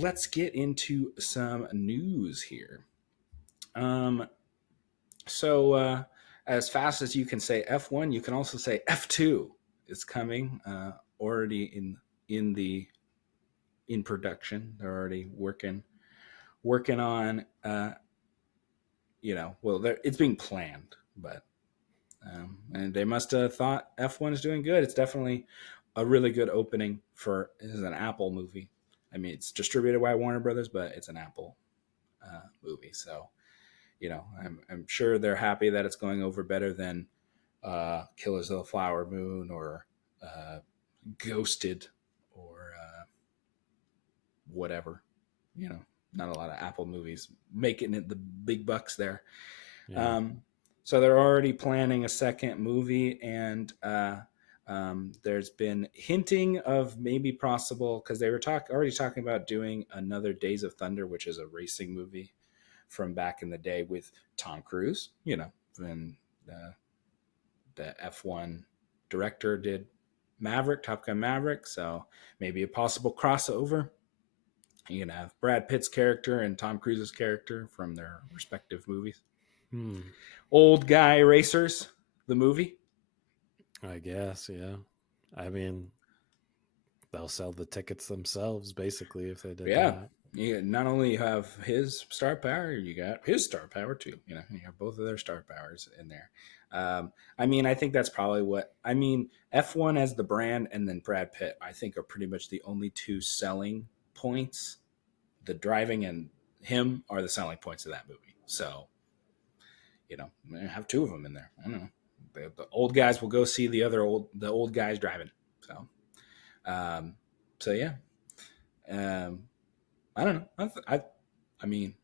let's get into some news here. Um, so as fast as you can say F1, you can also say F2 is coming. Already in the in production. They're already working on. Well, it's being planned, but and they must have thought F1 is doing good. It's definitely a really good opening for this is an Apple movie. I mean, it's distributed by Warner Brothers, but it's an Apple movie. So, I'm sure they're happy that it's going over better than Killers of the Flower Moon or Ghosted or whatever. You know, not a lot of Apple movies making it the big bucks there. Yeah. Um, so they're already planning a second movie, and there's been hinting of maybe possible because they were already talking about doing another Days of Thunder, which is a racing movie from back in the day with Tom Cruise. And the F1 director did Top Gun Maverick, so maybe a possible crossover. You can have Brad Pitt's character and Tom Cruise's character from their respective movies. Hmm. Old Guy Racers, the movie. I guess, yeah. I mean, they'll sell the tickets themselves, basically, if they did Yeah. that. You not only have his star power, you got his star power too. You have both of their star powers in there. I mean, I think that's probably F1 as the brand and then Brad Pitt, I think, are pretty much the only two selling points. The driving and him are the selling points of that movie. So, have two of them in there. I don't know. The old guys will go see the old guys driving. So, um, so yeah. Um, I don't know. I mean,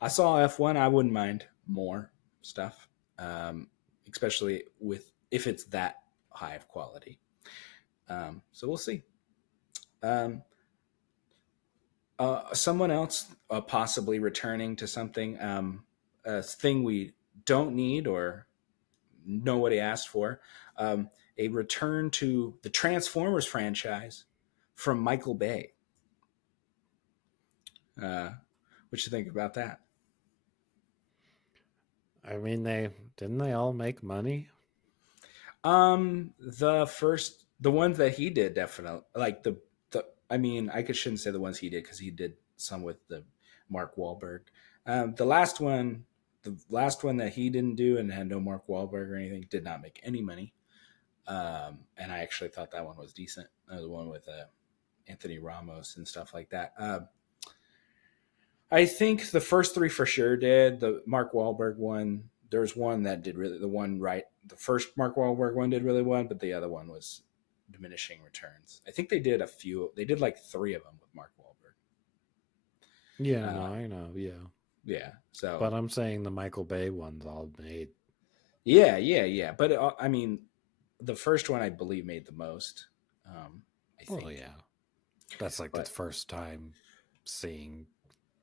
I saw F1. I wouldn't mind more stuff, um, especially with if it's that high of quality. So we'll see. Um, someone else possibly returning to something, a thing we don't need or nobody asked for, a return to the Transformers franchise from Michael Bay. What you think about that? I mean, they all make money? The ones that he did definitely like the. I mean, shouldn't say the ones he did because he did some with the Mark Wahlberg. The last one that he didn't do and had no Mark Wahlberg or anything, did not make any money. And I actually thought that one was decent. The one with Anthony Ramos and stuff like that. I think the first three for sure did. The Mark Wahlberg one, there's one that did really the one right. The first Mark Wahlberg one did really well, but the other one was diminishing returns. I think they did a few. They did like three of them with Mark Wahlberg. Yeah, no, Um, I know, yeah. yeah. But So I'm saying the Michael Bay ones all made. yeah. But I mean, the first one I believe made the most. I Well, think, yeah. That's like the but first time seeing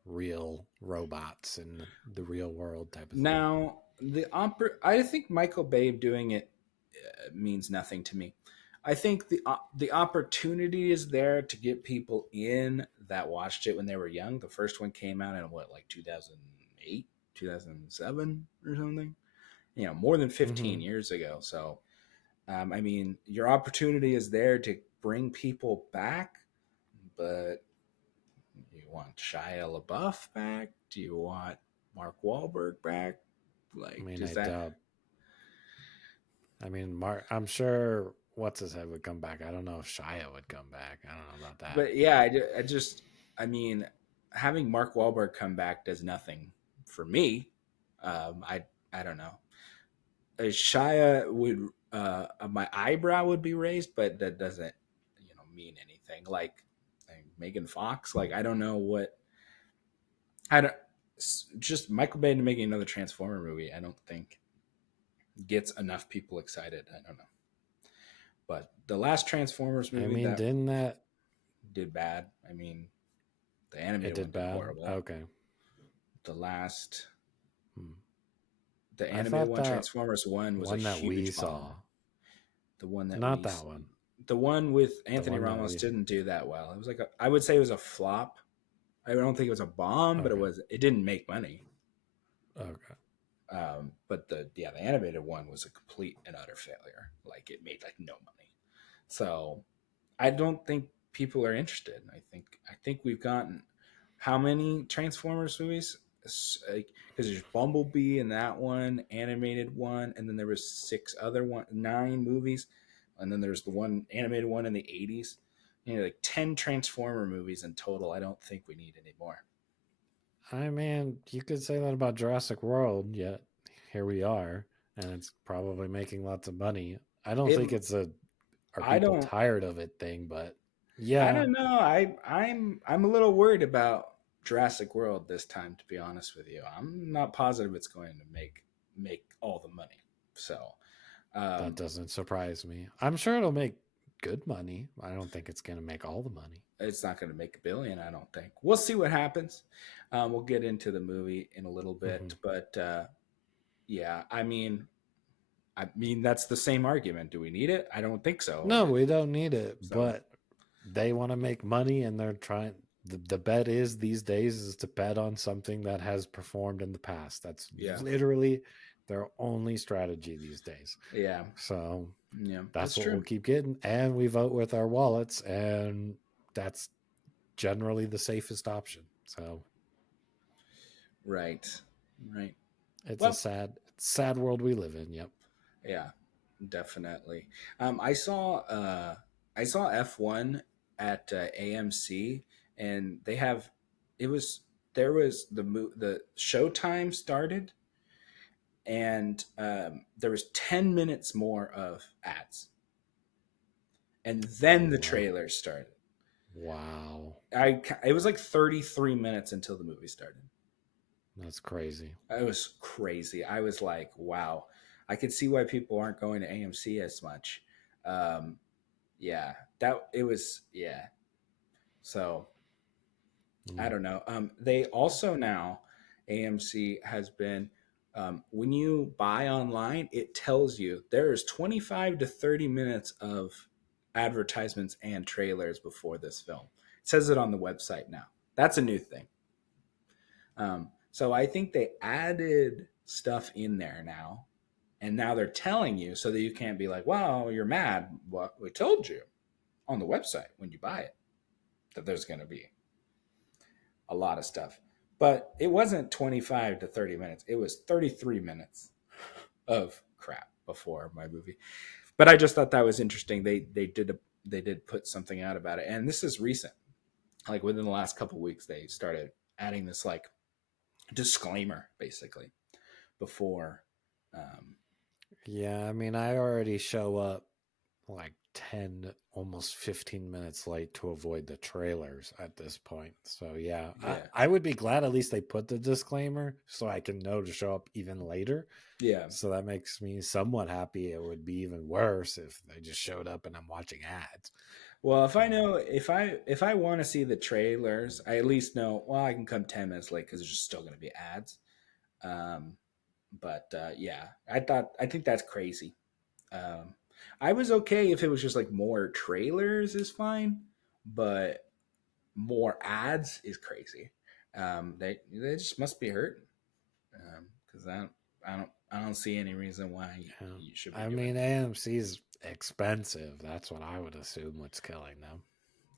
real robots in the real world type of thing. now I think Michael Bay doing it means nothing to me. I think the opportunity is there to get people in that watched it when they were young. The first one came out in what, like 2008, 2007 or something. More than 15 Mm-hmm. years ago. So, I mean, your opportunity is there to bring people back, but you want Shia LaBeouf back? Do you want Mark Wahlberg back? I Like, mean, does I that doubt. I mean, I'm sure what's his head would come back. I don't know if Shia would come back. I don't know about that. But yeah, I just, I mean, having Mark Wahlberg come back does nothing for me. I don't know. Shia would, my eyebrow would be raised, but that doesn't, mean anything. Like Megan Fox, like I don't know what I don't. Just Michael Bay making another Transformer movie, I don't think gets enough people excited. I don't know, but the last Transformers I movie mean, that didn't that did bad. I mean, the it animated one did did bad? horrible. Okay. The last Hmm. the I animated thought one, that Transformers One, was a one that we huge bomb. saw, The one that not that one, the one with the Anthony one that Ramos we, didn't do that well. It was I would say it was a flop. I don't think it was a bomb, but Okay. it didn't make money. Okay. But the animated one was a complete and utter failure. Like it made like no money. So I don't think people are interested. I think we've gotten how many Transformers movies? Because there's Bumblebee in that one, animated one, and then there was nine movies, and then there's the one animated one in the '80s. Like 10 Transformer movies in total. I don't think we need any more. I mean, you could say that about Jurassic World, yet here we are, and it's probably making lots of money. I don't It, think it's a are I people don't, tired of it thing, but I yeah, don't know. I'm a little worried about Jurassic World this time. To be honest with you, I'm not positive it's going to make all the money. So that um, doesn't surprise me. I'm sure it'll make good money. I don't think it's going to make all the money. it's not going to make a billion. I don't think. We'll see what happens. We'll get into the movie in a little Hmm. bit, but yeah, I mean that's the same argument. Do we need it? I don't think so. No, we don't need it, So but they want to make money and they're trying. The bet is these days is to bet on something that has performed in the past. That's yeah, literally their only strategy these days. yeah, So yeah. that's That's what we'll true. keep getting. And we vote with our wallets, and that's generally the safest option. So Right, right. it's a Well, sad world we live in. Yep. yeah, definitely. I saw F1 at AMC, and they have it was there was the showtime started, and there was 10 minutes more of ads, and then the Wow. trailer started. Wow. It was like 33 minutes until the movie started. That's crazy. It was crazy. I was like, wow. I could see why people aren't going to AMC as much. Um, yeah, that it was. Yeah, so I Mm. don't know. They also now AMC has been when you buy online, it tells you there is 25 to 30 minutes of advertisements and trailers before this film. It says it on the website now. That's a new thing. So I think they added stuff in there now, and now they're telling you so that you can't be like, "Wow, you're mad." Well, we told you on the website when you buy it that there's going to be a lot of stuff. But it wasn't 25 to 30 minutes. It was 33 minutes of crap before my movie. But I just thought that was interesting. They did put something out about it. And this is recent. Like within the last couple of weeks they started adding this like disclaimer basically before um Yeah, I mean, I already show up like 10, almost 15 minutes late to avoid the trailers at this point. So, yeah, yeah. I would be glad at least they put the disclaimer so I can know to show up even later. Yeah. So that makes me somewhat happy. It would be even worse if they just showed up and I'm watching ads. Well, if I Um, know if I want to see the trailers, I at least know. Well, I can come 10 minutes late because there's just still going to be ads. Um, but yeah, I think that's crazy. Um, I was okay if it was just like more trailers is fine, but more ads is crazy. They just must be hurting because I don't see any reason why yeah. you should be I doing mean, that. AMC's expensive. That's what I would assume what's killing them.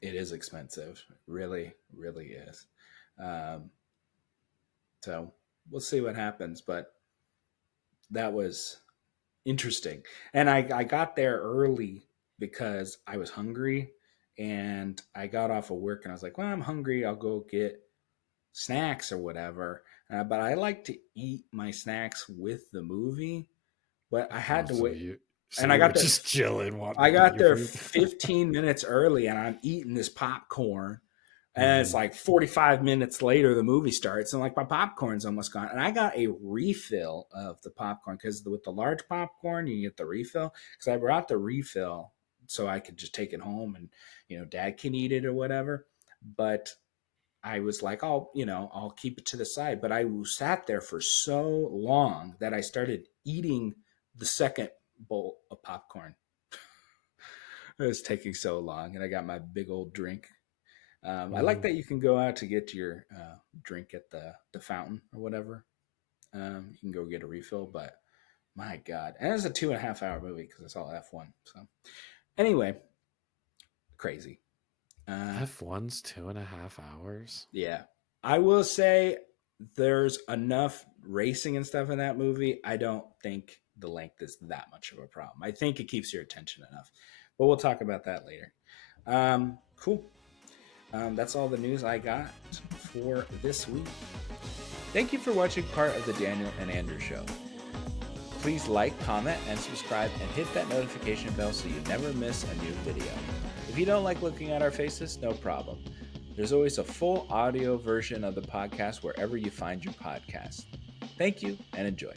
It is expensive, really, really is. Um, so we'll see what happens, but that was interesting. And I got there early because I was hungry and I got off of work and I was like, well, I'm hungry. I'll go get snacks or whatever. But I like to eat my snacks with the movie, but I Oh, had to wait. so And I you were got there. just chilling, wanting I to eat got your there food. 15 minutes early and I'm eating this popcorn. And it's Hmm. like 45 minutes later, the movie starts, and like my popcorn's almost gone. And I got a refill of the popcorn because with the large popcorn, you get the refill. Because I brought the refill so I could just take it home and, dad can eat it or whatever. But I was like, I'll keep it to the side. But I sat there for so long that I started eating the second bowl of popcorn. It was taking so long, and I got my big old drink. I like Hmm. that you can go out to get your drink at the fountain or whatever. You can go get a refill, but my God, and it's a 2.5 hour movie because it's all F1. So anyway, crazy. Uh, F1's 2.5 hours. yeah, I will say there's enough racing and stuff in that movie. I don't think the length is that much of a problem. I think it keeps your attention enough, but we'll talk about that later. Cool. That's all the news I got for this week. Thank you for watching part of the Daniel and Andrew Show. Please like, comment, and subscribe, and hit that notification bell so you never miss a new video. If you don't like looking at our faces, no problem. There's always a full audio version of the podcast wherever you find your podcast. Thank you and enjoy.